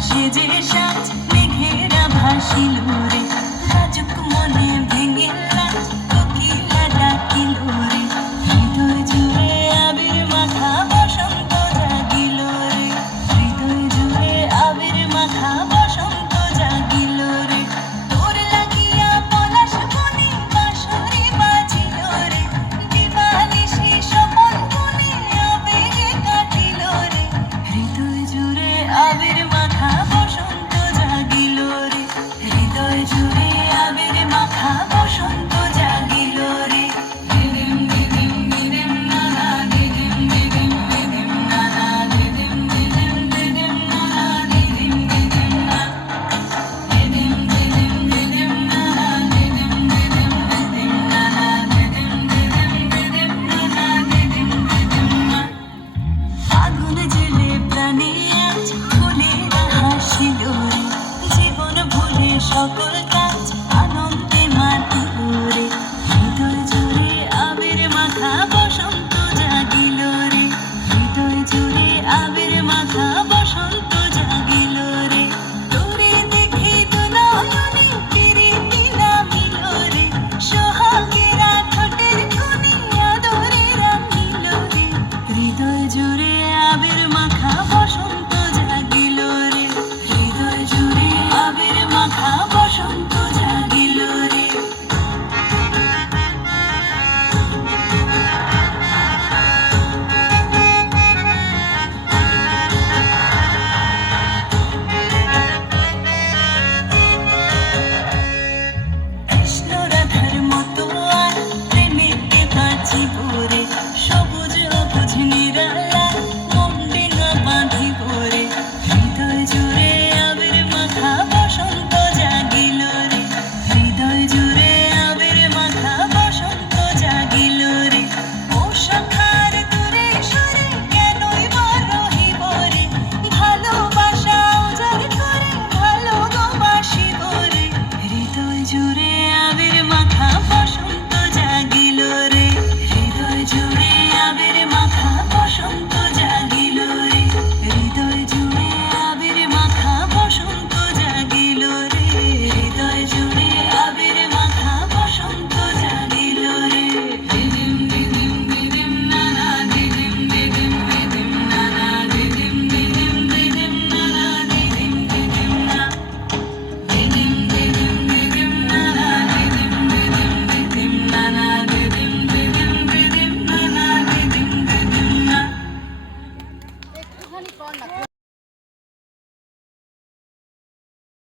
সেজে সাজ মেঘেরা ভাসিল রে রাজুক মনে ভেঙে লাজ কোকিলা ডাকিল রে হৃদয় জুড়ে আবির মাখা বসন্ত জাগিল রে হৃদয় জুড়ে আবির মাখা বসন্ত জাগিল রে তোর লাগিয়া পলাশ বনে বাঁশরি বাজিল রে দিবানিশি স্বপন বনে আবেগে কাটিল রে হৃদয় জুড়ে আবির মাখা বসন্ত জাগিল রে হৃদয় জুড়ে আবির মাখা বসন্ত জাগিল রে দিদিম দিদিম দিদিম নানা দিদিম দিদিম দিদিম নানা দিদিম দিদিম দিদিম নানা দিদিম দিদিম না দিদিম দিদিম দিদিম নানা দিদিম দিদিম দিদিম নানা দিদিম দিদিম দিদিম নানা দিদিম দিদিম না আগুন জেলে প্রাণে আজ ফুলেরা হাসিল রে জীবন ভুলে সকল কাজ আনন্দে মাতিল রে হৃদয় জুড়ে আবির মাখা বসন্ত জাগিল রে হৃদয় জুড়ে আবির মাখা বসন্ত জাগিল রে তোরে দেখে দুনয়নে প্রীতি নামিল রে সোহাগেরা ঠোঁটের কোণে আদরে রাখিল রে হৃদয় জুড়ে আবির মাখা বসন্ত জাগিল রে হৃদয় জুড়ে আবির মাখা বসন্ত জাগিল রে কৃষ্ণ রাধার মতো আর প্রেমেতে বাঁচিব রে সবুজ অবুঝ নিরালা মন ডিঙা বাঁধিব রে হৃদয় জুড়ে আবির মাখা বসন্ত জাগিল রে হৃদয় জুড়ে আবির মাখা বসন্ত জাগিল রে ও সখার দূরে সরে কেনই বা রহিব রে ভালোবাসা উজাড় করে ভালো গো বাসিব রে হৃদয় জুড়ে আবির মাখা বসন্ত জাগিল রে হৃদয় জুড়ে আবির মাখা বসন্ত জাগিল রে হৃদয় জুড়ে আবির মাখা বসন্ত জাগিল রে হৃদয় জুড়ে আবির মাখা বসন্ত জাগিল রে দিদিম দিদিম দিদিম নানা দিদিম দিদিম দিদিম নানা দিদিম দিদিম দিদিম নানা দিদিম দিদিম না দিদিম দিদিম দিদিম নানা দিদিম দিদিম দিদিম নানা দিদিম দিদিম দিদিম নানা দিদিম দিদিম না